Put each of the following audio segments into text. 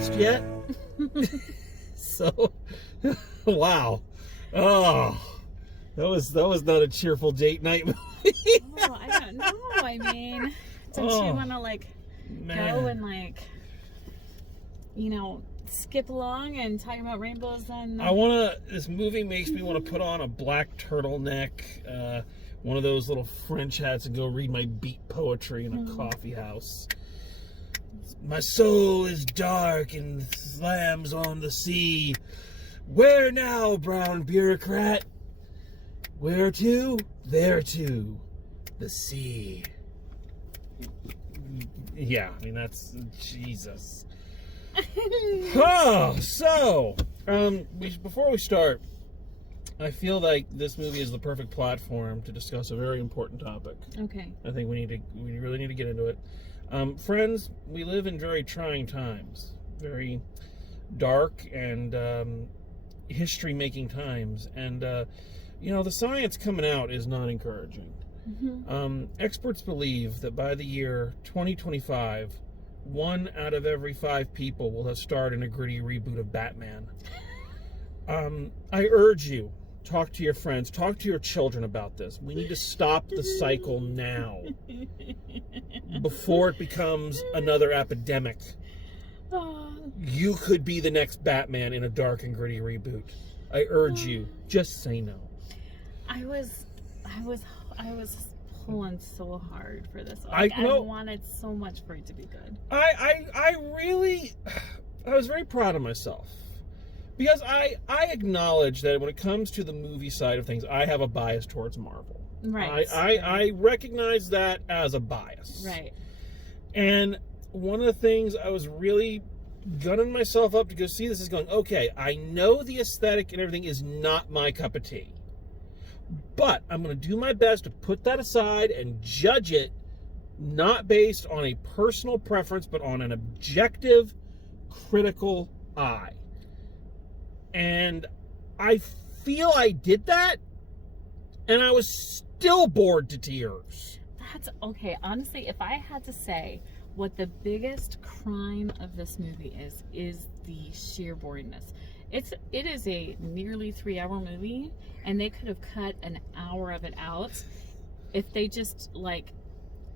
dressed yet? So, wow. Oh, that was not a cheerful date night movie. Oh, I don't know. I mean, don't you want to like go and like, skip along and talk about rainbows and... This movie makes me want to put on a black turtleneck, one of those little French hats, and go read my beat poetry in a coffee house. My soul is dark and slams on the sea. Where now, brown bureaucrat? Where to? There to. The sea. Yeah, I mean, that's... Jesus. Oh, so... before we start, I feel like this movie is the perfect platform to discuss a very important topic. Okay. I think we really need to get into it. Friends, we live in very trying times. Very dark and history-making times. And, the science coming out is not encouraging. Mm-hmm. Experts believe that by the year 2025, 1 out of every 5 people will have starred in a gritty reboot of Batman. I urge you, talk to your friends, talk to your children about this. We need to stop the cycle now before it becomes another epidemic. You could be the next Batman in a dark and gritty reboot. I urge you, just say no. I was pulling so hard for this. I wanted so much for it to be good. I was very proud of myself. Because I acknowledge that when it comes to the movie side of things, I have a bias towards Marvel. Right. I recognize that as a bias. Right. And one of the things I was really gunning myself up to go see this is going, okay, I know the aesthetic and everything is not my cup of tea. But I'm going to do my best to put that aside and judge it not based on a personal preference, but on an objective, critical eye. And I feel I did that, and I was still bored to tears. That's okay. Honestly, if I had to say what the biggest crime of this movie is the sheer boringness. It is a nearly 3-hour movie, and they could have cut an hour of it out if they just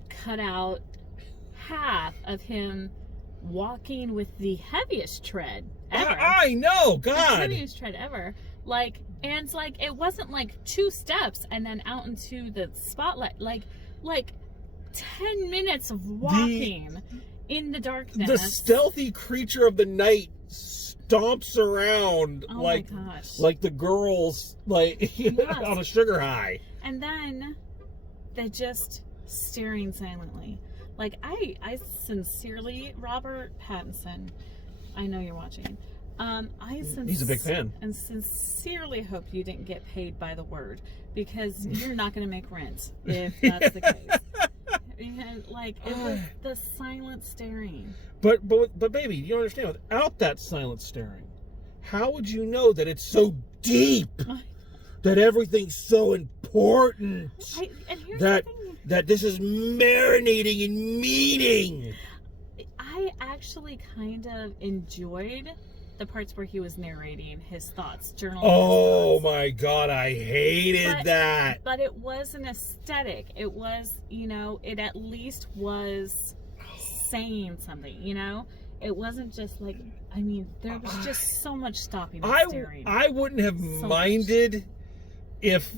cut out half of him walking with the heaviest tread ever. I know, God. The heaviest tread ever. It wasn't 2 steps and then out into the spotlight. 10 minutes of walking in the darkness. The stealthy creature of the night stomps around like the girls on a sugar high. And then they're just staring silently. I sincerely, Robert Pattinson, I know you're watching. He's a big fan. And sincerely hope you didn't get paid by the word, because you're not going to make rent if that's the case. Because, it was the silent staring. But baby, you don't understand. Without that silent staring, how would you know that it's so deep? That everything's so important? That this is marinating in meaning. I actually kind of enjoyed the parts where he was narrating his thoughts, journaling. Oh my God, I hated that. But it was an aesthetic. It was, it at least was saying something, It wasn't just there was just so much stopping and staring. I wouldn't have minded if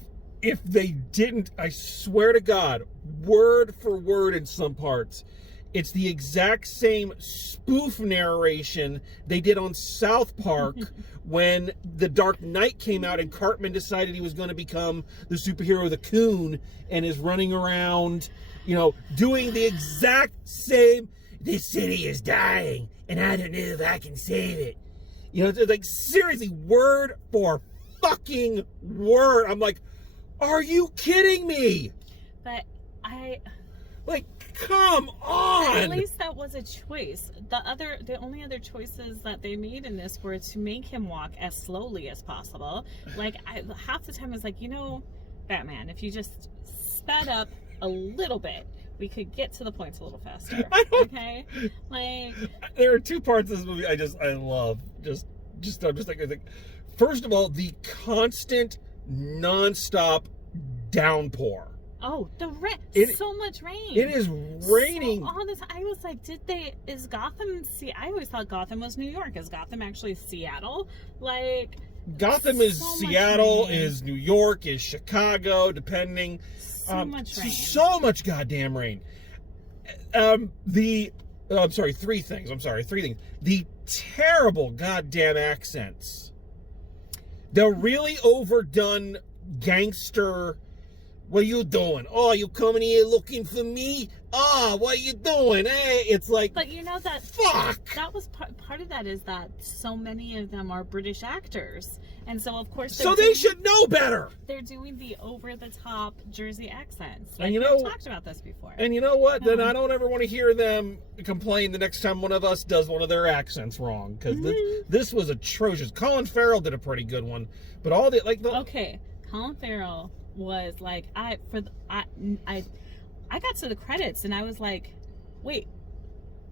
they didn't. I swear to God, word for word in some parts, it's the exact same spoof narration they did on South Park when The Dark Knight came out and Cartman decided he was going to become the superhero, the Coon, and is running around, doing the exact same, this city is dying, and I don't know if I can save it. It's seriously, word for fucking word. I'm like, are you kidding me? But come on! At least that was a choice. The only other choices that they made in this were to make him walk as slowly as possible. Half the time I was Batman, if you just sped up a little bit, we could get to the points a little faster. Okay? Like, there are two parts of this movie I love. I'm just like, first of all, the constant, non-stop downpour. oh, the rain. So much rain. It is raining. So, all this, I was like, is Gotham, I always thought Gotham was New York. Is Gotham actually Seattle? Like, Gotham is Seattle, is New York, is Chicago, depending. So much rain. So much goddamn rain. Three things. The terrible goddamn accents. The really overdone gangster. What you doing? Oh, you coming here looking for me? Oh, what you doing? Hey, it's like. But you know that. Fuck. That was part of that is that so many of them are British actors, and so of course. They should know better. They're doing the over-the-top Jersey accents. Like, and we've talked about this before. And you know what? Then I don't ever want to hear them complain the next time one of us does one of their accents wrong, because this was atrocious. Colin Farrell did a pretty good one, but all the Okay, Colin Farrell was like I got to the credits and I was like, wait,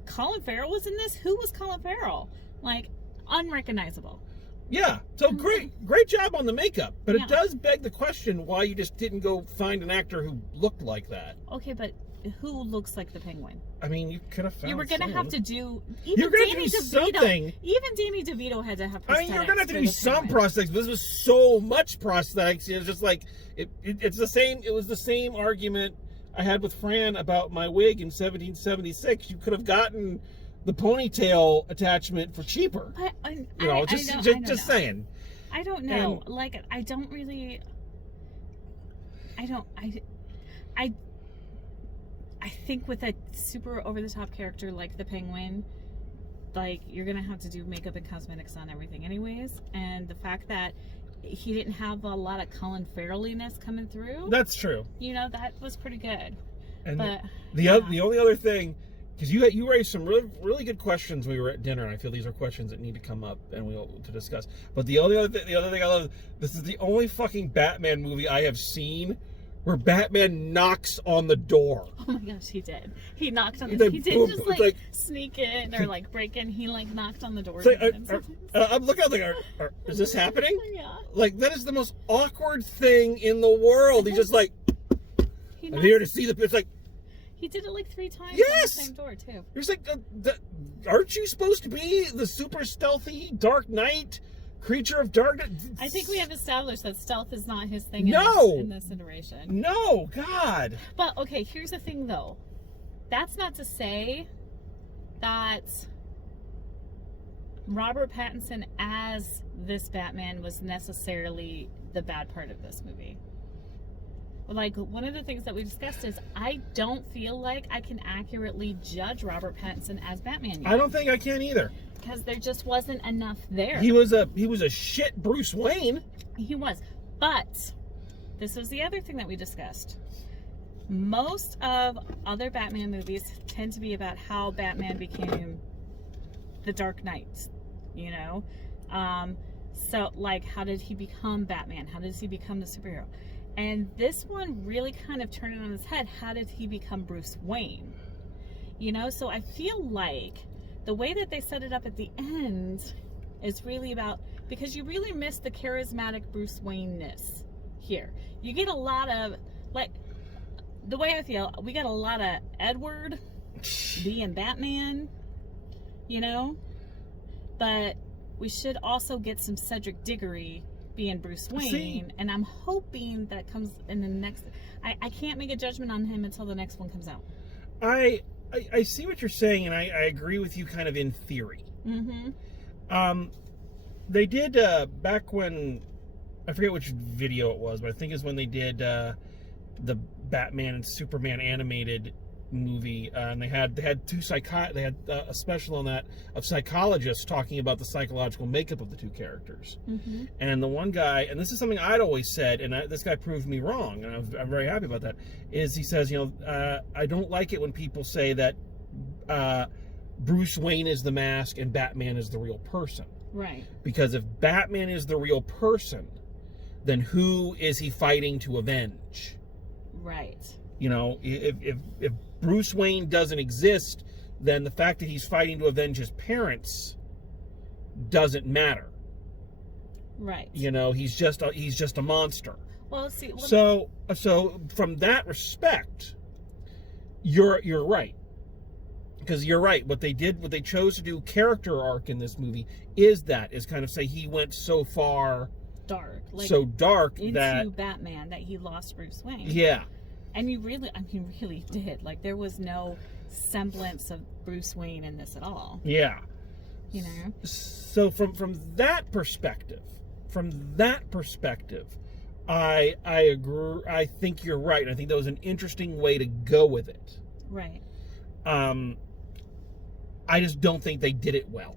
Colin Farrell was in this? Who was Colin Farrell? Like, unrecognizable. Yeah, so great job on the makeup, but it does beg the question why you just didn't go find an actor who looked like that. Okay, but who looks like the Penguin? I mean, you could have found. You were gonna have to do. You're gonna have to do something. Even Danny DeVito had to have prosthetics. I mean, you're gonna have to do some prosthetics. But this was so much prosthetics. It's just like it's the same. It was the same argument I had with Fran about my wig in 1776. You could have gotten the ponytail attachment for cheaper. But just saying. I don't know. Like, I don't really. I think with a super over-the-top character like the Penguin, like, you're gonna have to do makeup and cosmetics on everything anyways, and the fact that he didn't have a lot of Colin Farrell-iness coming through. That's true. You know, that was pretty good. And but the only other thing, because you raised some really good questions when we were at dinner, and I feel these are questions that need to come up and to discuss. But the other thing I love, this is the only fucking Batman movie I have seen where Batman knocks on the door. Oh my gosh, he did. He knocked on the. He didn't just like sneak in or like break in. He like knocked on the door. I'm looking. I was like, is this happening? Yeah. Like, that is the most awkward thing in the world. He's just like, I'm here to see the. It's like. He did it like 3 times. Yes. On the same door too. You're just like, aren't you supposed to be the super stealthy Dark Knight? Creature of darkness. I think we have established that stealth is not his thing in this iteration. No, God. But, okay, here's the thing, though. That's not to say that Robert Pattinson as this Batman was necessarily the bad part of this movie. Like, one of the things that we discussed is I don't feel like I can accurately judge Robert Pattinson as Batman yet. I don't think I can either. Because there just wasn't enough there. He was a shit Bruce Wayne. He was. But this was the other thing that we discussed. Most of other Batman movies tend to be about how Batman became the Dark Knight, you know? So, like, how did he become Batman? How does he become the superhero? And this one really kind of turned it on its head. How did he become Bruce Wayne? You know? So I feel like the way that they set it up at the end is really about, because you really miss the charismatic Bruce Wayne-ness here. You get a lot of, like, the way I feel, we got a lot of Edward being Batman, you know? But we should also get some Cedric Diggory being Bruce Wayne, and I'm hoping that comes in the next. I can't make a judgment on him until the next one comes out. I see what you're saying, and I agree with you kind of in theory. Mm-hmm. They did back when, I forget which video it was, but I think it's when they did the Batman and Superman animated movie, and they had a special on that of psychologists talking about the psychological makeup of the two characters. Mm-hmm. And the one guy, and this is something I'd always said, and this guy proved me wrong, and I'm very happy about that, is he says, you know, I don't like it when people say that Bruce Wayne is the mask and Batman is the real person. Right. Because if Batman is the real person, then who is he fighting to avenge? Right. You know, if Bruce Wayne doesn't exist, then the fact that he's fighting to avenge his parents doesn't matter. Right. You know, he's just a monster. Well, see. So from that respect, you're right. Because you're right. What they chose to do character arc in this movie is kind of say he went so far dark. Like, so dark into that Batman that he lost Bruce Wayne. Yeah. And you really did. Like, there was no semblance of Bruce Wayne in this at all. Yeah. You know? So from that perspective, I agree. I think you're right. I think that was an interesting way to go with it. Right. I just don't think they did it well.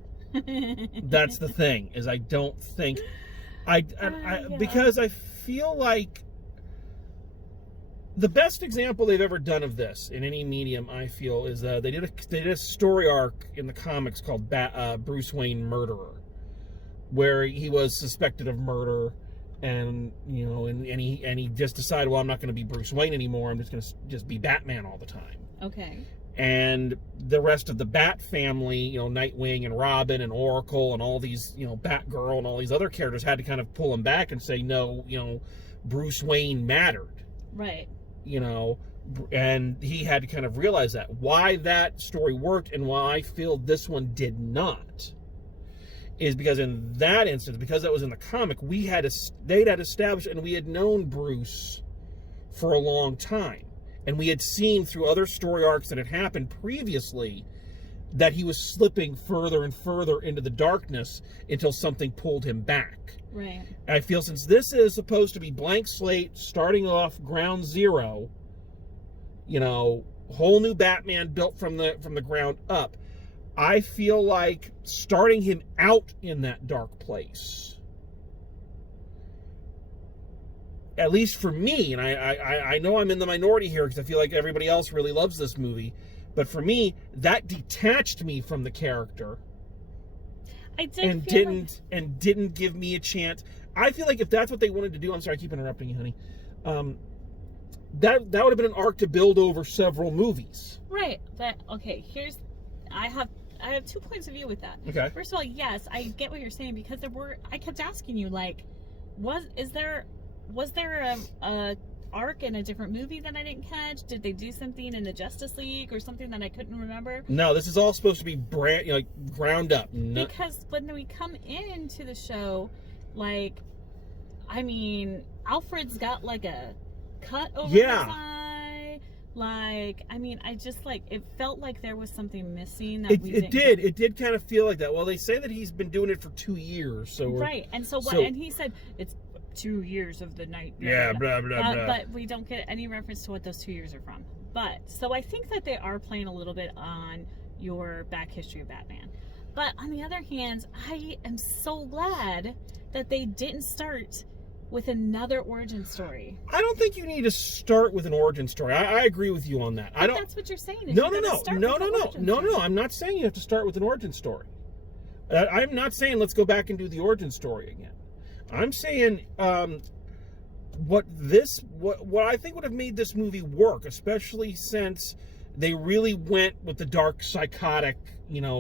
That's the thing, is I don't think because I feel like the best example they've ever done of this in any medium, I feel, is they did a story arc in the comics called Bruce Wayne Murderer, where he was suspected of murder, and he just decided, well, I'm not going to be Bruce Wayne anymore. I'm just going to just be Batman all the time. Okay. And the rest of the Bat family, Nightwing and Robin and Oracle and all these, Batgirl and all these other characters had to kind of pull him back and say, no, Bruce Wayne mattered. Right. And he had to kind of realize that. Why that story worked and why I feel this one did not is because in that instance, because that was in the comic, they'd had established and we had known Bruce for a long time. And we had seen through other story arcs that had happened previously that he was slipping further and further into the darkness until something pulled him back. Right. I feel since this is supposed to be blank slate, starting off ground zero, whole new Batman built from the ground up, I feel like starting him out in that dark place, at least for me, and I know I'm in the minority here because I feel like everybody else really loves this movie, but for me, that detached me from the character. And didn't give me a chance. I feel like if that's what they wanted to do, I'm sorry, I keep interrupting you, honey. That would have been an arc to build over several movies. Right. But okay, I have 2 points of view with that. Okay. First of all, yes, I get what you're saying because I kept asking you, like, was there a arc in a different movie that I didn't catch? Did they do something in the Justice League or something that I couldn't remember? No, this is all supposed to be ground up. Because when we come into the show, Alfred's got like a cut over his eye. It felt like there was something missing that It did kind of feel like that. Well, they say that he's been doing it for 2 years, so right. And and he said it's 2 years of the night. Yeah, blah, blah, blah. But we don't get any reference to what those 2 years are from. So I think that they are playing a little bit on your back history of Batman. But on the other hand, I am so glad that they didn't start with another origin story. I don't think you need to start with an origin story. I agree with you on that. That's what you're saying. No. I'm not saying you have to start with an origin story. I'm not saying let's go back and do the origin story again. I'm saying what I think would have made this movie work, especially since they really went with the dark, psychotic,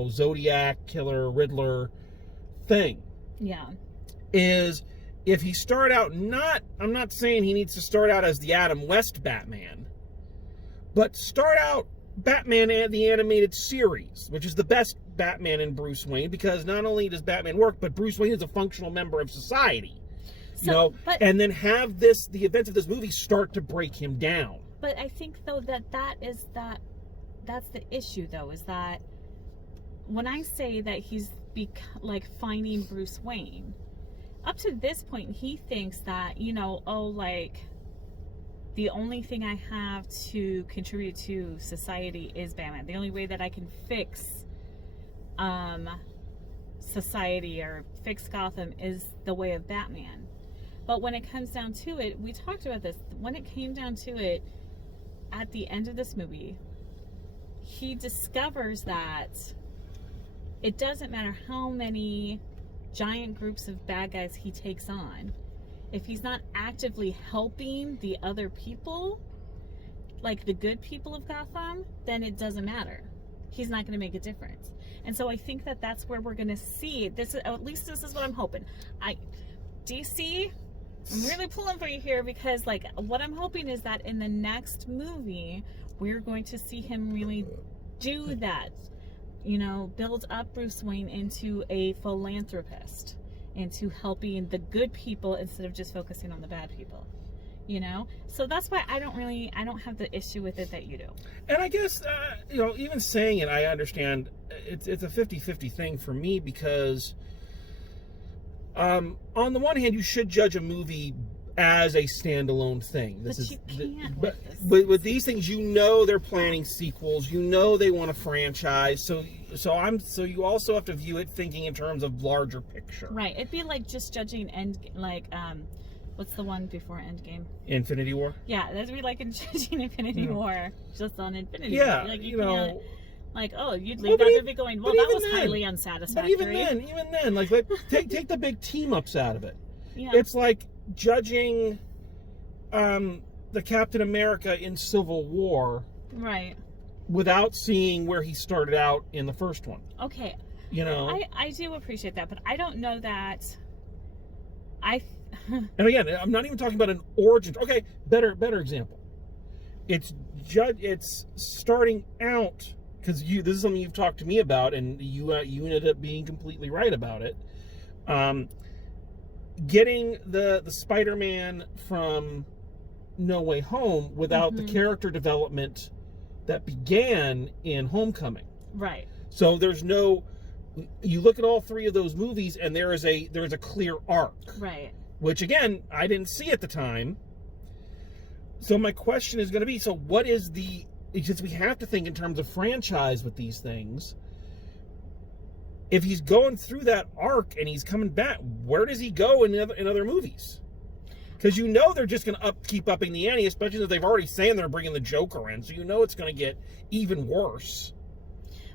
Zodiac killer, Riddler thing. Yeah. Is if he started out I'm not saying he needs to start out as the Adam West Batman, but start out Batman and the animated series, which is the best Batman and Bruce Wayne, because not only does Batman work, but Bruce Wayne is a functional member of society. And then have the events of this movie start to break him down. But I think though that's the issue though, is that when I say that he's finding Bruce Wayne, up to this point he thinks that, the only thing I have to contribute to society is Batman. The only way that I can fix society or fix Gotham is the way of Batman. But when it comes down to it, we talked about this, when it came down to it, at the end of this movie, he discovers that it doesn't matter how many giant groups of bad guys he takes on, if he's not actively helping the other people, like the good people of Gotham, then it doesn't matter. He's not going to make a difference. And so I think that that's where we're going to see this. At least this is what I'm hoping. DC, I'm really pulling for you here, because like what I'm hoping is that in the next movie we're going to see him really do that, you know, build up Bruce Wayne into a philanthropist, into helping the good people instead of just focusing on the bad people, you know. So that's why I don't have the issue with it that you do. And I guess you know, even saying it, I understand it's a 50-50 thing for me, because on the one hand, you should judge a movie as a standalone thing. But with these things, you know, they're planning sequels. You know, they want a franchise. So you also have to view it thinking in terms of larger picture. Right. It'd be like just judging what's the one before Endgame? Infinity War. Yeah, that'd be like judging Infinity War just on Infinity War. Like you know. Like, oh, you'd leave that movie going, well, that was highly unsatisfactory. But even then, like take the big team ups out of it. Yeah. It's like judging the Captain America in Civil War, right, without seeing where he started out in the first one. Okay. You know, I do appreciate that, but I don't know that and again, I'm not even talking about an origin. Okay, better example. It's starting out, because this is something you've talked to me about, and you ended up being completely right about it. Getting the Spider-Man from No Way Home without the character development that began in Homecoming. Right. So there's no. You look at all three of those movies, and there is a clear arc. Right. Which again, I didn't see at the time. So my question is going to be: so what is the? Because we have to think in terms of franchise with these things. If he's going through that arc and he's coming back, where does he go in other movies? Because you know they're just going to keep upping the ante, especially if they've already saying they're bringing the Joker in, so you know it's going to get even worse.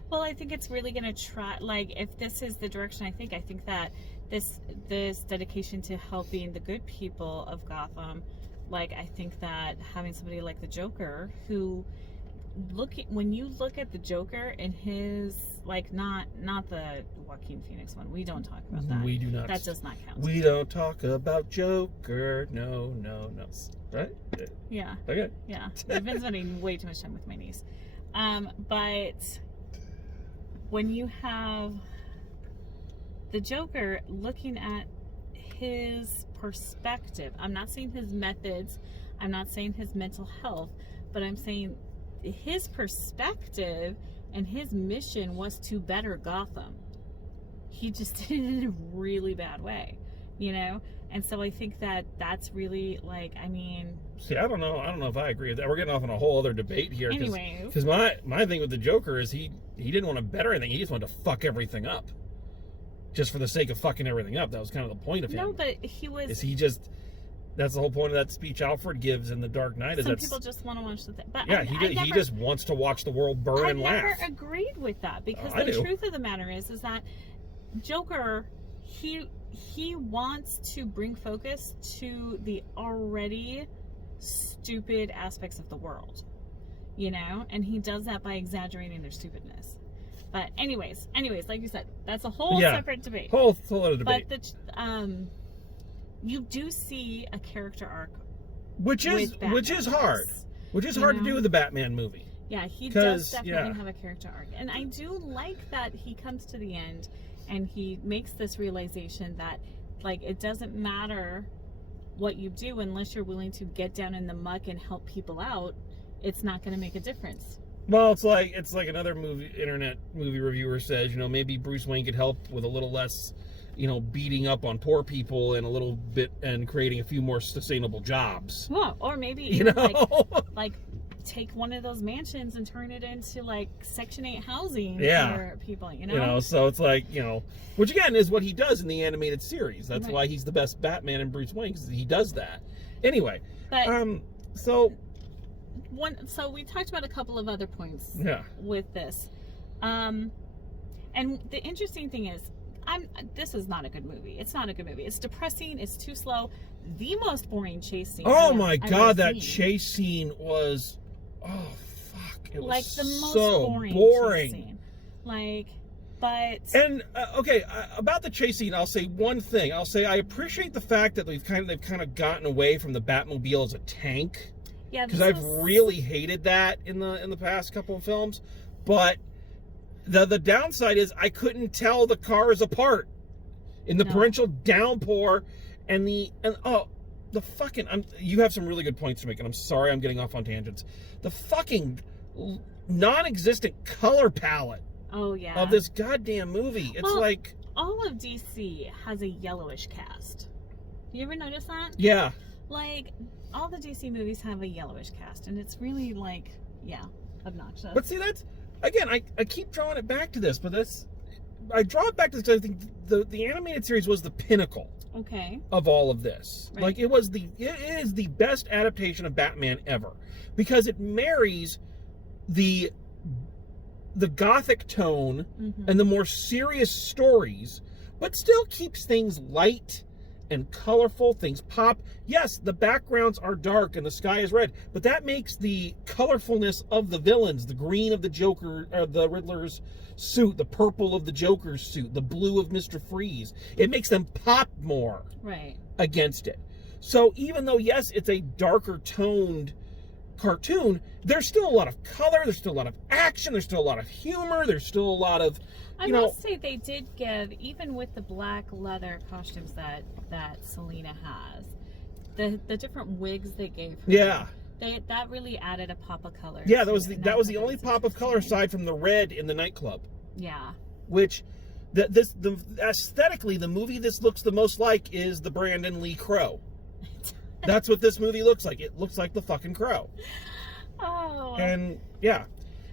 Well, I think it's really going to try, like, if this is the direction I think that this dedication to helping the good people of Gotham, like, I think that having somebody like the Joker, who when you look at the Joker and his, like, not the Joaquin Phoenix one, we don't talk about that. We do not. That does not count. We don't talk about Joker. No. Right? Yeah. Okay. Yeah. I've been spending way too much time with my niece. But when you have the Joker looking at his perspective, I'm not saying his methods, I'm not saying his mental health, but I'm saying his perspective and his mission was to better Gotham. He just did it in a really bad way, you know? And so I think that that's really, like, I mean... See, I don't know if I agree with that. We're getting off on a whole other debate here. Anyways. Because my thing with the Joker is he didn't want to better anything. He just wanted to fuck everything up. Just for the sake of fucking everything up. That was kind of the point of him. No, but he was... That's the whole point of that speech Alfred gives in The Dark Knight. Some people just want to watch the thing. But yeah, he just wants to watch the world burn and laugh. I never agreed with that, because the truth of the matter is that Joker, he wants to bring focus to the already stupid aspects of the world, you know, and he does that by exaggerating their stupidness. But anyways, like you said, that's a whole separate debate. Whole other debate. But you do see a character arc, which is hard. Which is hard to do with the Batman movie. Yeah, he does definitely have a character arc. And I do like that he comes to the end and he makes this realization that, like, it doesn't matter what you do unless you're willing to get down in the muck and help people out. It's not going to make a difference. Well, it's like another internet movie reviewer says, you know, maybe Bruce Wayne could help with a little less, you know, beating up on poor people and a little bit and creating a few more sustainable jobs. Well, or maybe you know, like take one of those mansions and turn it into like Section 8 housing for people, you know? You know, so it's like, you know, which again is what he does in the animated series. That's why he's the best Batman and Bruce Wayne, because he does that. Anyway, but so we talked about a couple of other points with this. And the interesting thing is, this is not a good movie. It's not a good movie. It's depressing. It's too slow. The most boring chase scene. Oh my God, that chase scene was oh fuck, it was like the most so boring. boring. Chase scene. Like, but and okay, about the chase scene, I'll say one thing. I'll say I appreciate the fact that they've kind of gotten away from the Batmobile as a tank. yeah, Because I've really hated that in the past couple of films, but the downside is I couldn't tell the cars apart in the torrential downpour and you have some really good points to make, and I'm sorry I'm getting off on tangents. The fucking non-existent color palette of this goddamn movie. It's like all of DC has a yellowish cast. You ever notice that? Yeah. Like, all the DC movies have a yellowish cast, and it's really, like, obnoxious. But see, that's, again, I keep drawing it back to this, but I draw it back to this. I think the animated series was the pinnacle of all of this. Right. Like, it is the best adaptation of Batman ever, because it marries the gothic tone and the more serious stories, but still keeps things light and colorful. Things pop. Yes, the backgrounds are dark and the sky is red, but that makes the colorfulness of the villains, the green of the Joker, the Riddler's suit, the purple of the Joker's suit, the blue of Mr. Freeze, it makes them pop more against it. So even though, yes, it's a darker toned cartoon, there's still a lot of color, there's still a lot of action, there's still a lot of humor, there's still a lot of, I must say they did give, even with the black leather costumes that Selena has, the different wigs they gave her. That really added a pop of color. Yeah, that was the only pop of color aside from the red in the nightclub. Yeah. Which aesthetically, the movie this looks the most like is the Brandon Lee Crow. That's what this movie looks like. It looks like the fucking Crow. Oh. And yeah.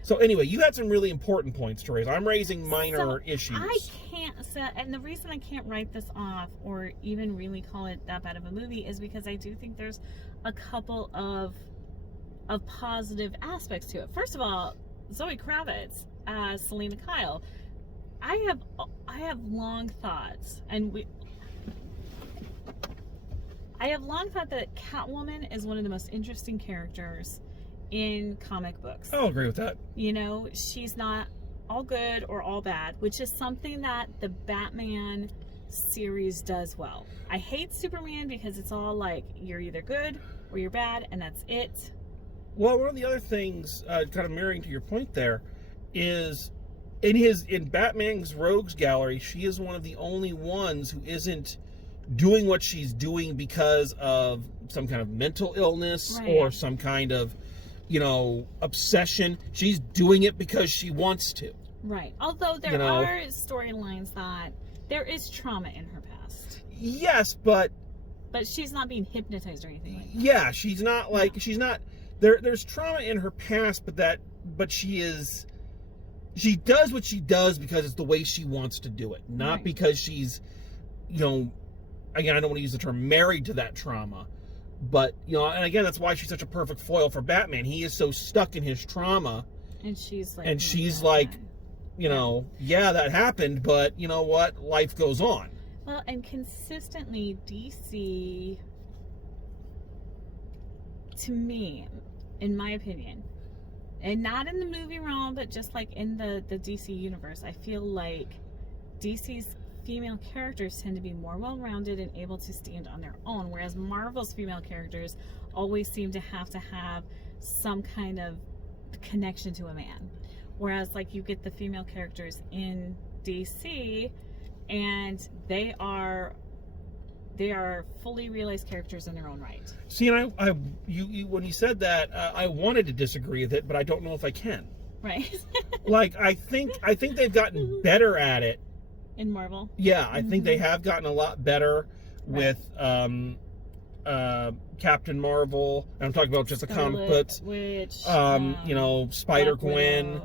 So anyway, you had some really important points to raise. I'm raising minor issues. I can't and the reason I can't write this off or even really call it that bad of a movie is because I do think there's a couple of positive aspects to it. First of all, Zoe Kravitz as Selena Kyle. I have long thoughts, I have long thought that Catwoman is one of the most interesting characters in comic books. I'll agree with that. You know, she's not all good or all bad, which is something that the Batman series does well. I hate Superman because it's all like, you're either good or you're bad, and that's it. Well, one of the other things, kind of mirroring to your point there, is in Batman's Rogues Gallery, she is one of the only ones who isn't doing what she's doing because of some kind of mental illness or some kind of, obsession. She's doing it because she wants to. Right. Although there are storylines that there is trauma in her past. Yes, but she's not being hypnotized or anything like that. Yeah, she's not like she's not there's trauma in her past, but she does what she does because it's the way she wants to do it, not because she's again, I don't want to use the term married to that trauma, but and again, that's why she's such a perfect foil for Batman. He is so stuck in his trauma, and she's like yeah, that happened, but you know what, life goes on. Well, and consistently DC, to me, in my opinion, and not in the movie realm, but just like in the DC universe, I feel like DC's female characters tend to be more well-rounded and able to stand on their own, whereas Marvel's female characters always seem to have some kind of connection to a man. Whereas like you get the female characters in DC and they are fully realized characters in their own right. See, and you when you said that, I wanted to disagree with it, but I don't know if I can. Right. Like I think they've gotten better at it in Marvel. Yeah, I think they have gotten a lot better with Captain Marvel. And I'm talking about just the comic books. Witch, Spider-Gwen.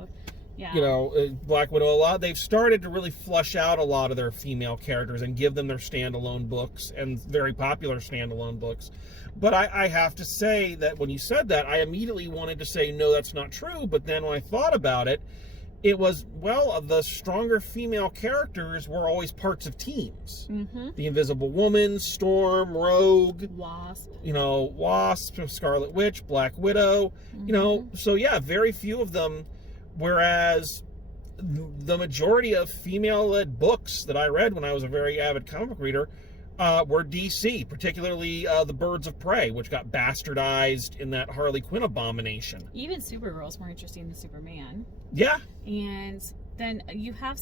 Black Widow. A lot. They've started to really flush out a lot of their female characters and give them their standalone books, and very popular standalone books. But I have to say that when you said that, I immediately wanted to say, no, that's not true. But then when I thought about it, it was, well, the stronger female characters were always parts of teams. Mm-hmm. The Invisible Woman, Storm, Rogue, Wasp. Wasp, Scarlet Witch, Black Widow. Mm-hmm. So yeah, very few of them. Whereas the majority of female-led books that I read when I was a very avid comic book reader were DC, particularly The Birds of Prey, which got bastardized in that Harley Quinn abomination. Even Supergirl's more interesting than Superman. Yeah. And then you have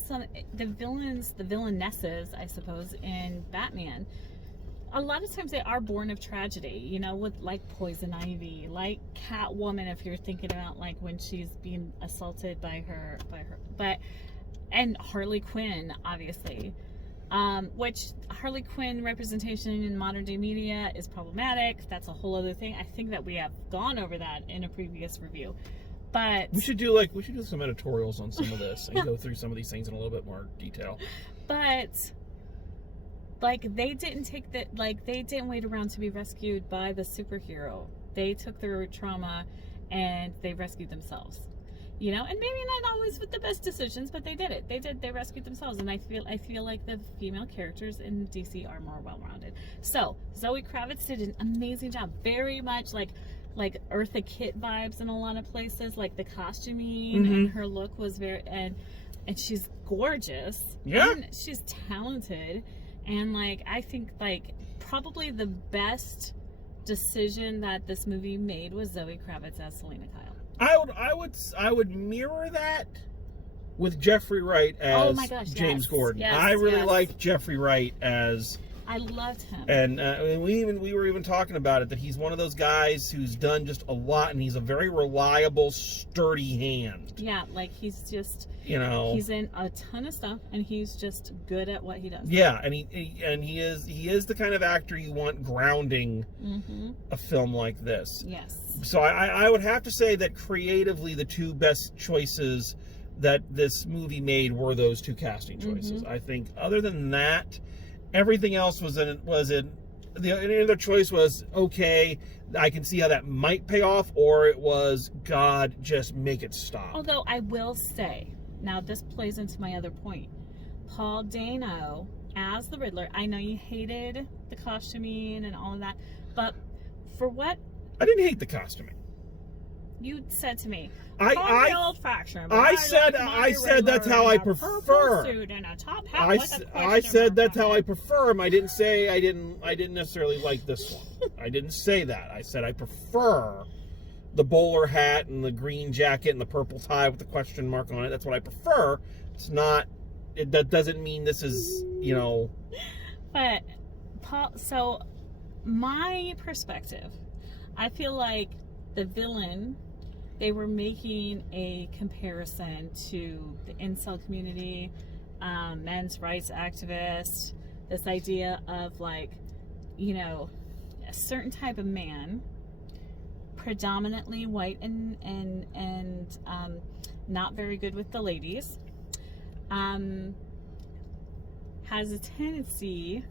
the villains, the villainesses, I suppose, in Batman. A lot of times they are born of tragedy, with like Poison Ivy, like Catwoman, if you're thinking about like when she's being assaulted by her, and Harley Quinn, obviously. Which Harley Quinn representation in modern day media is problematic. That's a whole other thing. I think that we have gone over that in a previous review. But we should do some editorials on some of this and go through some of these things in a little bit more detail. But like they didn't wait around to be rescued by the superhero. They took their trauma and they rescued themselves. And maybe not always with the best decisions, but they did it. They rescued themselves, and I feel like the female characters in DC are more well-rounded. So Zoe Kravitz did an amazing job, very much like Eartha Kitt vibes in a lot of places. Like the costuming and her look was and she's gorgeous. Yeah, and she's talented, and I think probably the best decision that this movie made was Zoe Kravitz as Selena Kyle. I would mirror that with Jeffrey Wright as James Gordon. Yes, I really liked Jeffrey Wright as. I loved him. And we were even talking about it, that he's one of those guys who's done just a lot, and he's a very reliable, sturdy hand. Yeah, he's just he's in a ton of stuff, and he's just good at what he does. Yeah, and he is the kind of actor you want grounding a film like this. Yes. So I would have to say that creatively the two best choices that this movie made were those two casting choices. I think other than that, everything else was in the other choice was okay. I can see how that might pay off, or it was God, just make it stop. Although I will say, now this plays into my other point. Paul Dano as the Riddler. I know you hated the costuming and all of that, but for what? I didn't hate the costuming. You said to me, I said that's how I prefer. I said that's how I prefer him. I didn't say I didn't necessarily like this one. I didn't say that. I said I prefer the bowler hat and the green jacket and the purple tie with the question mark on it. That's what I prefer. It's not. That doesn't mean this is But Paul. So my perspective, I feel like the villain. They were making a comparison to the incel community, men's rights activists, this idea of a certain type of man, predominantly white and not very good with the ladies, has a tendency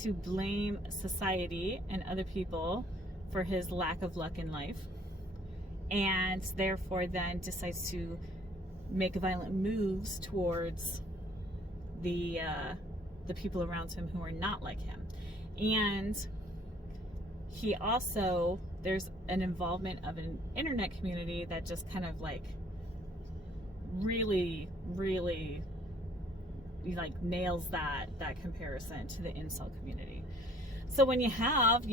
to blame society and other people for his lack of luck in life. And therefore then decides to make violent moves towards the people around him who are not like him. And he also, there's an involvement of an internet community that just kind of really nails that comparison to the incel community. So when you have,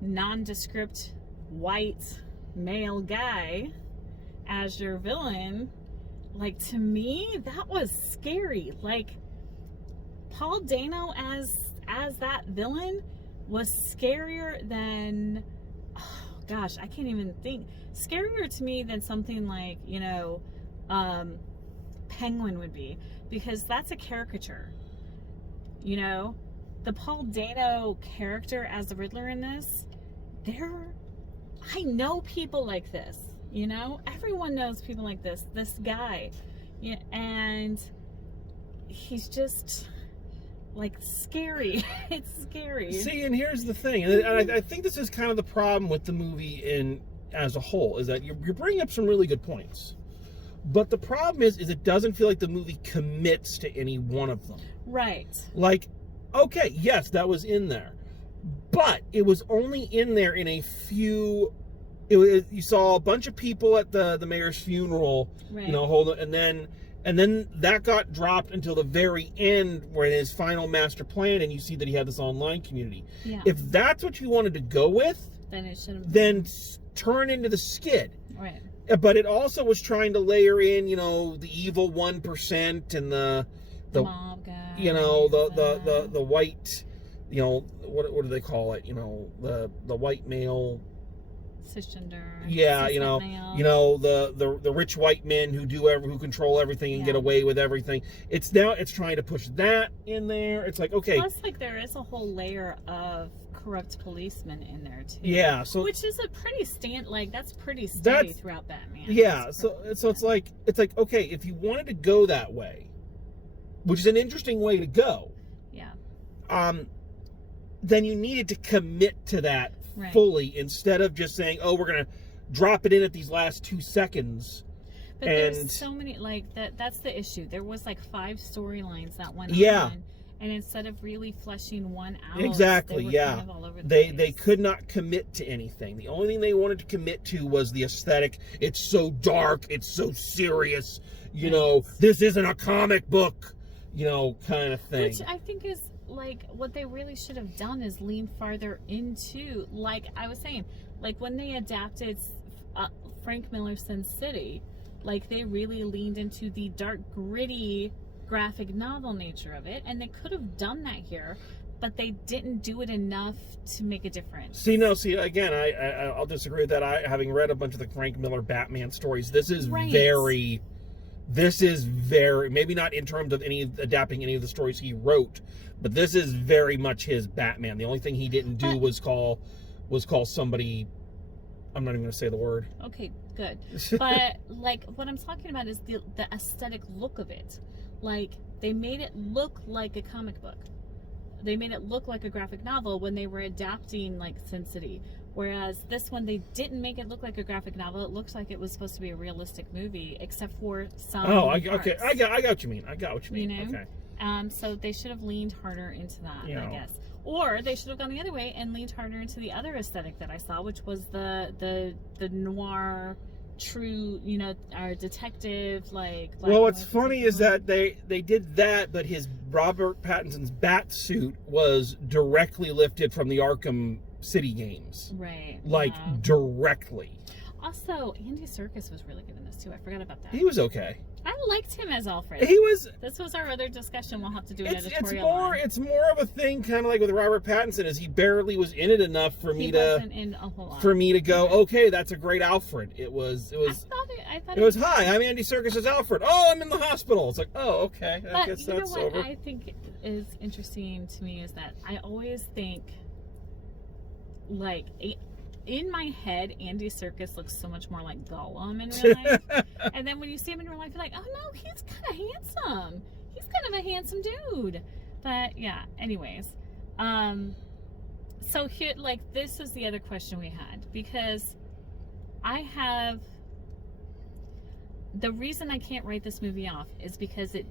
nondescript white male guy as your villain, to me that was scary. Paul Dano as that villain was scarier than, oh gosh, I can't even think, scarier to me than something like Penguin would be, because that's a caricature. The Paul Dano character as the Riddler in this, I know people like this, everyone knows people like this guy, and he's just scary. It's scary. See, and here's the thing, and I think this is kind of the problem with the movie as a whole, is that you're bringing up some really good points. But the problem is it doesn't feel like the movie commits to any one of them. Right. Like, okay, yes, that was in there. But it was only in there in a few... you saw a bunch of people at the mayor's funeral, Right. you know, and then that got dropped until the very end, where in his final master plan, and you see that he had this online community. Yeah. If that's what you wanted to go with, Then it should have. then turn into the skid. Right. But it also was trying to layer in, you know, the evil 1% and the mob guy. you know, the white, you know, what do they call it? You know, the white male. Cisgender. Yeah, cis you know, male. the rich white men who control everything and get away with everything. It's trying to push that in there. It's like, okay. Plus, like, there is a whole layer of corrupt policemen in there too. Yeah, so which is a pretty that's pretty steady throughout Batman. Yeah, so it's like okay, if you wanted to go that way, which is an interesting way to go. Yeah. Then you needed to commit to that Right. fully instead of just saying, "Oh, we're gonna drop it in at these last 2 seconds." But there's so many, like, that's the issue. There was like 5 storylines that went on, and instead of really fleshing one out, exactly, they were yeah, kind of all over the they place. could not commit to anything. The only thing they wanted to commit to was the aesthetic. It's so dark, it's so serious. You know, this isn't a comic book, you know, kind of thing. Which I think is, like, what they really should have done is lean farther into, like I was saying, like when they adapted Frank Miller's Sin City, like they really leaned into the dark, gritty graphic novel nature of it, and they could have done that here, but they didn't do it enough to make a difference. See, again, I'll disagree with that. Having read a bunch of the Frank Miller Batman stories, this is very, maybe not in terms of adapting any of the stories he wrote, but this is very much his Batman. The only thing he didn't do was call somebody, I'm not even going to say the word. Okay, good. But like what I'm talking about is the aesthetic look of it. Like they made it look like a comic book. They made it look like a graphic novel when they were adapting like Sin City. Whereas this one, they didn't make it look like a graphic novel. It looks like it was supposed to be a realistic movie, except for some. Oh, parts. okay. I got what you mean. You know? Okay. So they should have leaned harder into that, You know. I guess. Or they should have gone the other way and leaned harder into the other aesthetic that I saw, which was the noir, true, you know, our detective, like. Well, what's funny is that they did that, but his Robert Pattinson's bat suit was directly lifted from the Arkham City games. Right. Like, directly. Also, Andy Serkis was really good in this too. I forgot about that. He was okay. I liked him as Alfred. He was. This was our other discussion. We'll have to do an editorial. It's more of a thing, kind of like with Robert Pattinson, is he barely was in it enough for me wasn't in a whole lot. for me to go, okay, that's a great Alfred. It was. I thought It was, hi, I'm Andy Serkis as Alfred. Oh, I'm in the hospital. It's like, oh, okay. I guess you know that's what over. I think is interesting to me is that I always think, like, in my head, Andy Serkis looks so much more like Gollum in real life. And then when you see him in real life, you're like, oh no, he's kind of handsome. He's kind of a handsome dude. But yeah, anyways. So here, like, this is the other question we had. Because the reason I can't write this movie off is because it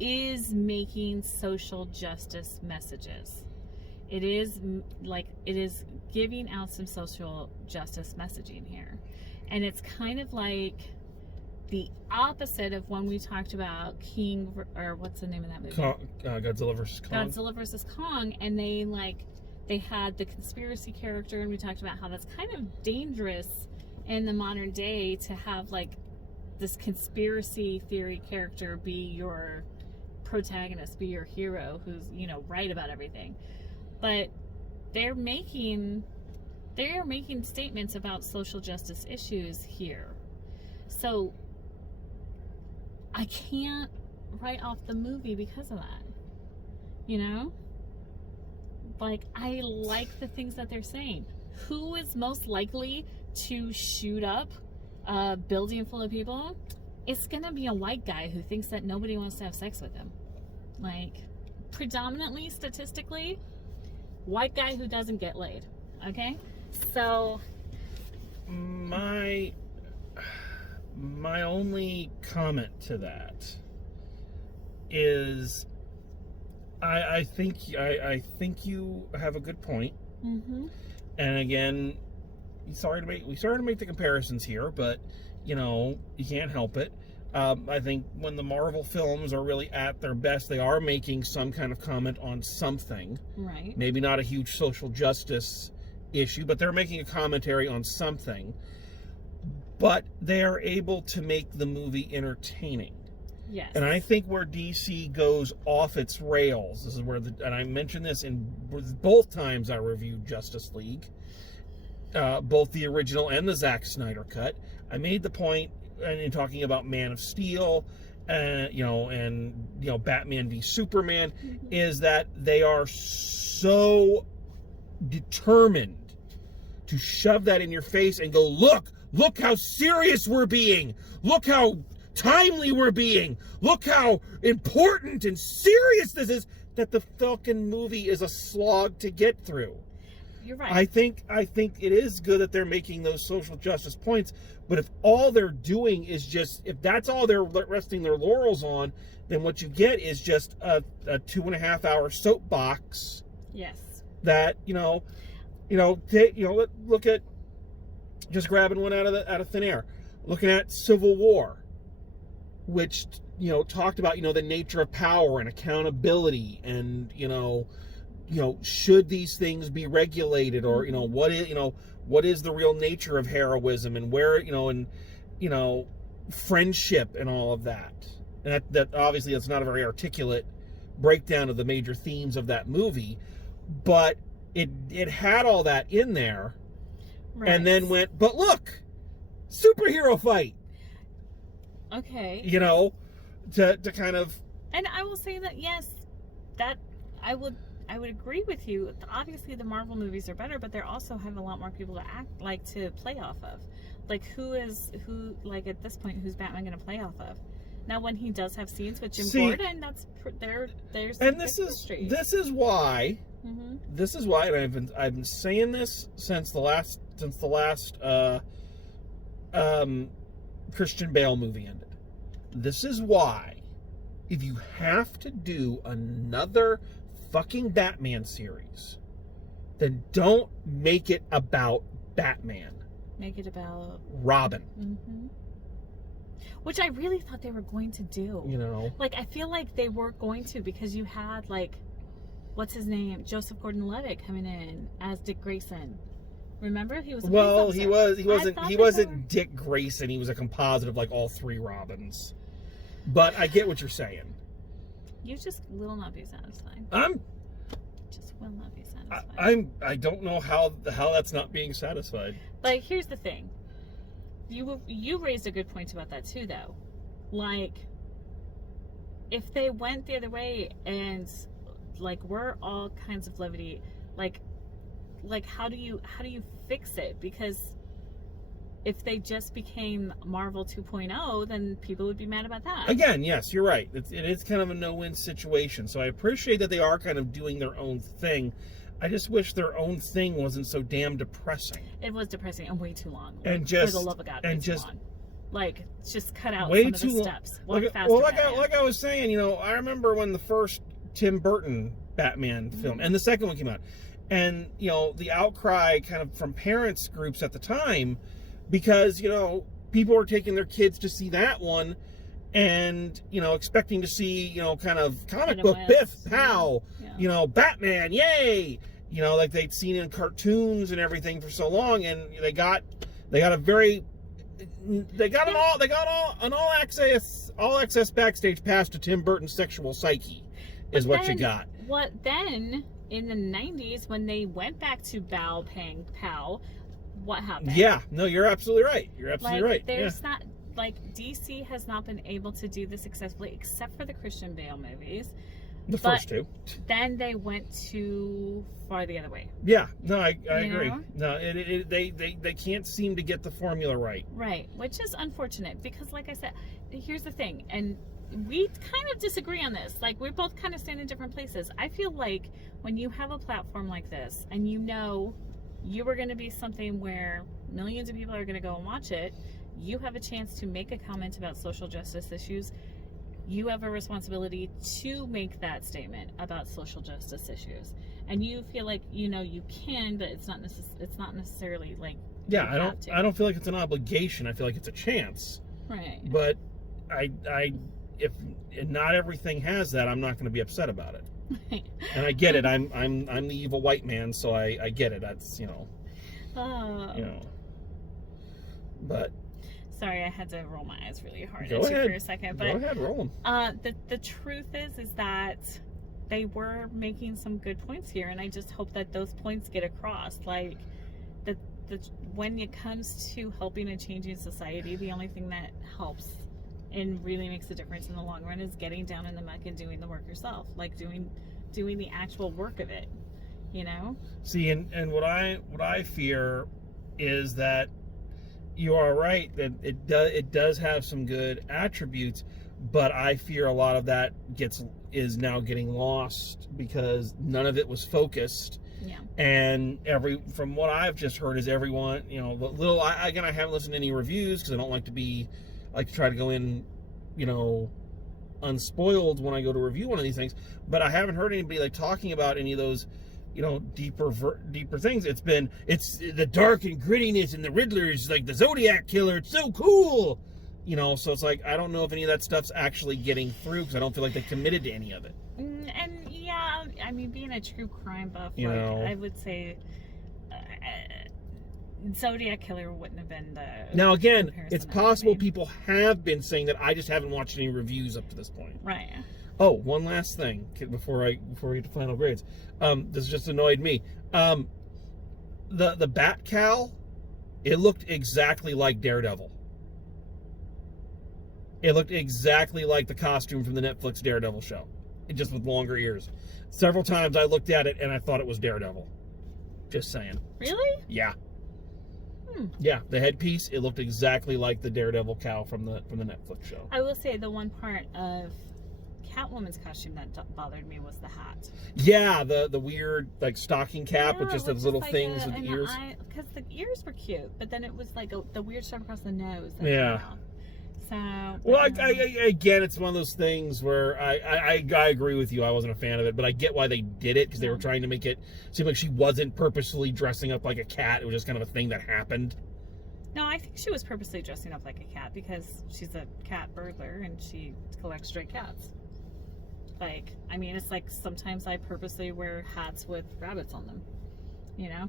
is making social justice messages. It is giving out some social justice messaging here. And it's kind of like the opposite of when we talked about what's the name of that movie? Godzilla vs. Kong. Godzilla vs. Kong, and they had the conspiracy character, and we talked about how that's kind of dangerous in the modern day to have like this conspiracy theory character be your protagonist, be your hero who's, you know, right about everything. But they're making statements about social justice issues here. So I can't write off the movie because of that. You know? Like, I like the things that they're saying. Who is most likely to shoot up a building full of people? It's gonna be a white guy who thinks that nobody wants to have sex with him. Like, predominantly, statistically, white guy who doesn't get laid. my only comment to that is I think you have a good point. Mm-hmm. And again, we started to make the comparisons here, but you know, you can't help it. I think when the Marvel films are really at their best, they are making some kind of comment on something. Right. Maybe not a huge social justice issue, but they're making a commentary on something. But they are able to make the movie entertaining. Yes. And I think where DC goes off its rails, this is where and I mentioned this in both times I reviewed Justice League, both the original and the Zack Snyder cut. I made the point in talking about Man of Steel, and Batman v Superman, Mm-hmm. is that they are so determined to shove that in your face and go, look how serious we're being, look how timely we're being, look how important and serious this is, that the fucking movie is a slog to get through. You're right. I think it is good that they're making those social justice points, but if all they're doing is if that's all they're resting their laurels on, then what you get is just a 2.5 hour soapbox. Yes. That look at, just grabbing one out of thin air, looking at Civil War, which talked about the nature of power and accountability, and should these things be regulated, or what is the real nature of heroism, and where friendship and all of that. And that obviously that's not a very articulate breakdown of the major themes of that movie, but it had all that in there. Right. And then went, but look, superhero fight. Okay. To kind of. And I will say that, yes, that I would agree with you. Obviously, the Marvel movies are better, but they also have a lot more people to play off of. Like, who at this point, who's Batman going to play off of? Now, when he does have scenes with Jim Gordon, there's and this is why. Mm-hmm. This is why, and I've been saying this since the last Christian Bale movie ended. This is why, if you have to do another fucking Batman series, then don't make it about Batman. Make it about Robin. Mm-hmm. Which I really thought they were going to do. Like, I feel like they were going to, because you had, like, what's his name? Joseph Gordon-Levitt coming in as Dick Grayson. Remember? He was a police officer. He wasn't Dick Grayson. He was a composite of like all three Robins. But I get what you're saying. You just will not be satisfied. Just will not be satisfied. I don't know how that's not being satisfied. Like, here's the thing. You raised a good point about that too, though. Like, if they went the other way and like we're all kinds of levity, like how do you fix it? Because if they just became Marvel 2.0, then people would be mad about that. Again, yes, you're right. It is kind of a no-win situation. So I appreciate that they are kind of doing their own thing. I just wish their own thing wasn't so damn depressing. It was depressing and way too long. And like, just, for the love of God, and way just too long. Like, just cut out way some too of the long. steps. Like I was saying, I remember when the first Tim Burton Batman film and the second one came out, and the outcry kind of from parents groups at the time, because people were taking their kids to see that one, and expecting to see kind of comic book Biff Pow, Batman, yay, like they'd seen in cartoons and everything for so long, and they got an all access backstage pass to Tim Burton's sexual psyche, is what you got. What then in the 90s when they went back to Bow Pang Pow, what happened? Yeah, no, you're absolutely right. Right. There's not, like, DC has not been able to do this successfully except for the Christian Bale movies. First two. Then they went too far the other way. Yeah, no, I agree. No, they can't seem to get the formula right. Right, which is unfortunate because, like I said, here's the thing, and we kind of disagree on this. Like, we both kind of stand in different places. I feel like when you have a platform like this and you are going to be something where millions of people are going to go and watch it, you have a chance to make a comment about social justice issues, you have a responsibility to make that statement about social justice issues. And you feel like, you know, you can, but it's not necessarily like, yeah, I don't feel like it's an obligation. I feel like it's a chance. Right. But if not everything has that, I'm not going to be upset about it. Right. And I get it. I'm the evil white man, so I get it. That's, you know. But sorry, I had to roll my eyes really hard go at you ahead. for a second. But go ahead, roll them. The truth is that they were making some good points here, and I just hope that those points get across. Like when it comes to helping and changing society, the only thing that helps and really makes a difference in the long run is getting down in the muck and doing the work yourself, like doing the actual work of it, you know. See, and what I fear is that you are right that it does have some good attributes, but I fear a lot of that is now getting lost because none of it was focused. Yeah. And from what I've just heard is everyone, you know, I haven't listened to any reviews because I don't like to try to go in, you know, unspoiled when I go to review one of these things. But I haven't heard anybody like talking about any of those, you know, deeper things. It's the dark and grittiness, and the Riddler is like the Zodiac killer. It's so cool, you know. So it's like I don't know if any of that stuff's actually getting through because I don't feel like they committed to any of it. And yeah, I mean, being a true crime buff, you know, I would say Zodiac killer wouldn't have been the. Now again, it's possible people have been saying that. I just haven't watched any reviews up to this point. Right. Oh, one last thing before we get to final grades. This just annoyed me. The bat cowl, it looked exactly like Daredevil. It looked exactly like the costume from the Netflix Daredevil show, just with longer ears. Several times I looked at it and I thought it was Daredevil. Just saying. Really? Yeah. Yeah, the headpiece, it looked exactly like the Daredevil cowl from the Netflix show. I will say the one part of Catwoman's costume that bothered me was the hat. Yeah, the weird like stocking cap with just those little like things with the ears. Because the ears were cute, but then it was like the weird stuff across the nose. Yeah. So. Well, again, it's one of those things where I agree with you. I wasn't a fan of it, but I get why they did it because they were trying to make it seem like she wasn't purposely dressing up like a cat. It was just kind of a thing that happened. No, I think she was purposely dressing up like a cat because she's a cat burglar and she collects stray cats. Like, I mean, it's like sometimes I purposely wear hats with rabbits on them, you know,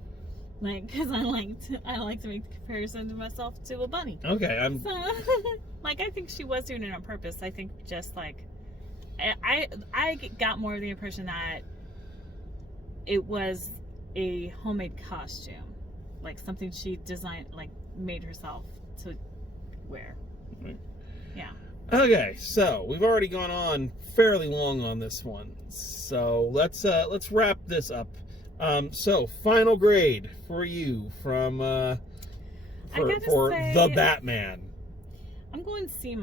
like because I like to make the comparison to myself to a bunny. Okay, so, like I think she was doing it on purpose. I think just like I got more of the impression that it was a homemade costume, like something she designed, like made herself to wear. Right. Yeah. Okay, so we've already gone on fairly long on this one, so let's wrap this up. So final grade for you from for the Batman. I'm going C-.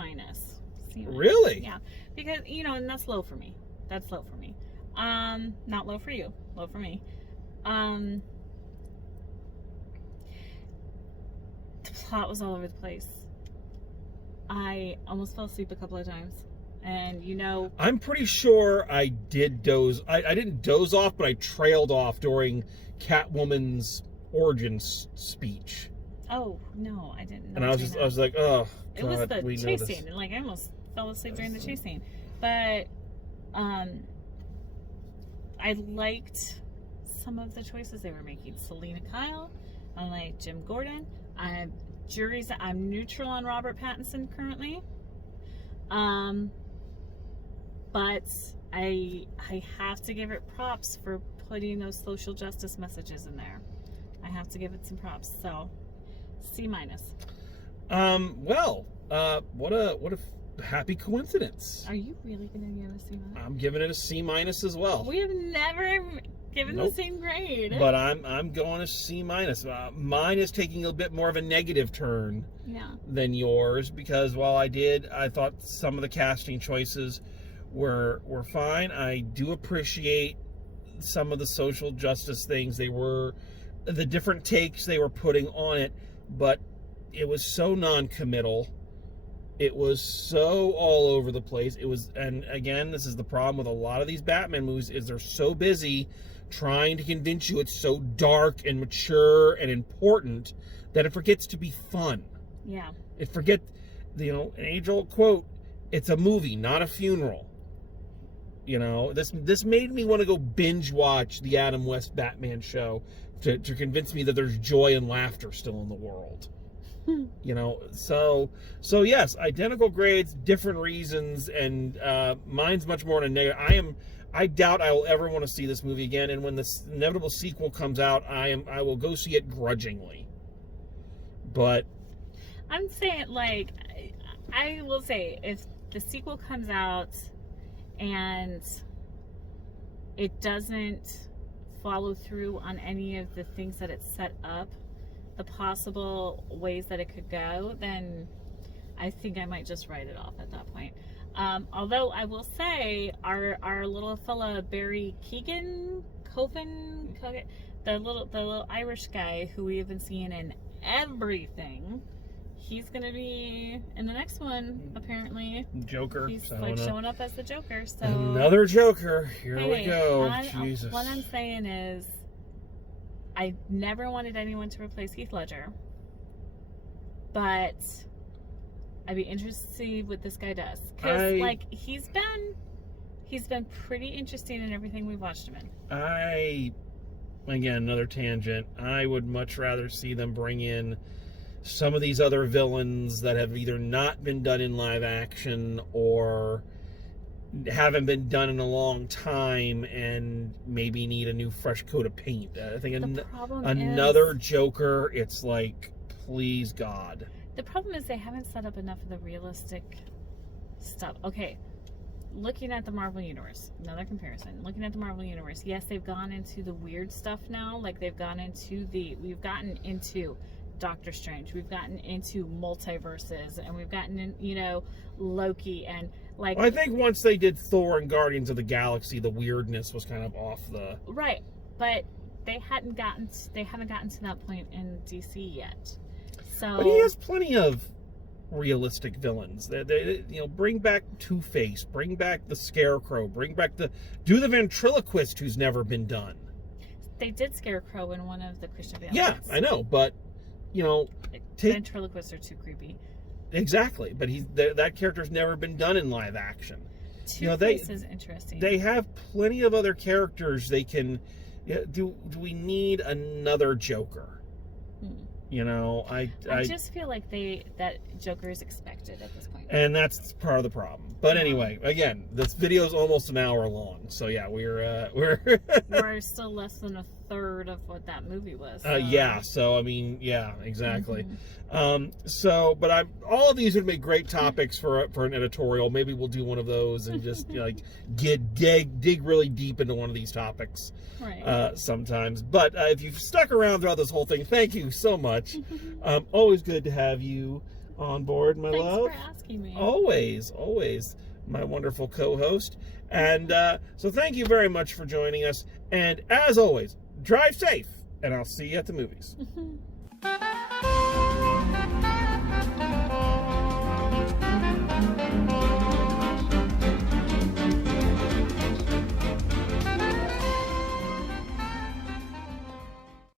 C-. Really? Yeah, because you know, and that's low for me. That's low for me. Not low for you. Low for me. The plot was all over the place. I almost fell asleep a couple of times. And, you know... I'm pretty sure I did doze... I didn't doze off, but I trailed off during Catwoman's origin speech. Oh, no, I didn't. And I was like, oh, God, it was the chase scene. And, like, I almost fell asleep during the chase scene. But, I liked some of the choices they were making. Selena Kyle. I like Jim Gordon. I'm neutral on Robert Pattinson currently. But I have to give it props for putting those social justice messages in there. I have to give it some props. So, C-. Well, what a happy coincidence. Are you really gonna give it a C-? I'm giving it a C- as well. We have never given the same grade. But I'm going to C-. Mine is taking a bit more of a negative turn than yours because while I thought some of the casting choices were fine. I do appreciate some of the social justice things. They were the different takes they were putting on it, but it was so non-committal. It was so all over the place. It was, and again, this is the problem with a lot of these Batman movies, is they're so busy trying to convince you it's so dark and mature and important that it forgets to be fun. Yeah. It forgets, an age-old quote, it's a movie, not a funeral. This made me want to go binge watch the Adam West Batman show to convince me that there's joy and laughter still in the world. So yes, identical grades, different reasons, and mine's much more on a negative. I doubt I will ever want to see this movie again, and when this inevitable sequel comes out, I will go see it grudgingly. But I'm saying, like, I will say, if the sequel comes out and it doesn't follow through on any of the things that it set up, the possible ways that it could go, then I think I might just write it off at that point. Although I will say, our little fella Barry Keoghan, the little Irish guy who we have been seeing in everything, he's gonna be in the next one apparently. Joker. He's showing up as the Joker. So another Joker. Here we go. Jesus. What I'm saying is, I never wanted anyone to replace Heath Ledger, but I'd be interested to see what this guy does, because he's been pretty interesting in everything we've watched him in. Again, another tangent. I would much rather see them bring in some of these other villains that have either not been done in live action or haven't been done in a long time and maybe need a new fresh coat of paint. I think another Joker, it's like, please God. The problem is they haven't set up enough of the realistic stuff. Okay, looking at the Marvel Universe, another comparison. Looking at the Marvel Universe, yes, they've gone into the weird stuff now. Like, we've gotten into Doctor Strange, we've gotten into multiverses, and we've gotten in, Loki, and like... I think once they did Thor and Guardians of the Galaxy, the weirdness was kind of off the... Right, but they haven't gotten to that point in DC yet. So... But he has plenty of realistic villains. They bring back Two-Face, bring back the Scarecrow, do the ventriloquist who's never been done. They did Scarecrow in one of the Christian Bale. Yeah, I know, but ventriloquists are too creepy. Exactly, but that character's never been done in live action. Two-Face is interesting. They have plenty of other characters they can. Do we need another Joker? I just feel like that Joker is expected at this point. And that's part of the problem. But anyway, again, this video is almost an hour long, so yeah, we're still less than a third of what that movie was. So. So I mean, yeah, exactly. Mm-hmm. But all of these would make great topics for an editorial. Maybe we'll do one of those and just dig really deep into one of these topics. Right. Sometimes. But if you've stuck around throughout this whole thing, thank you so much. Always good to have you on board, my love. Thanks for asking me. Always, my wonderful co-host. And so thank you very much for joining us. And as always, drive safe, and I'll see you at the movies.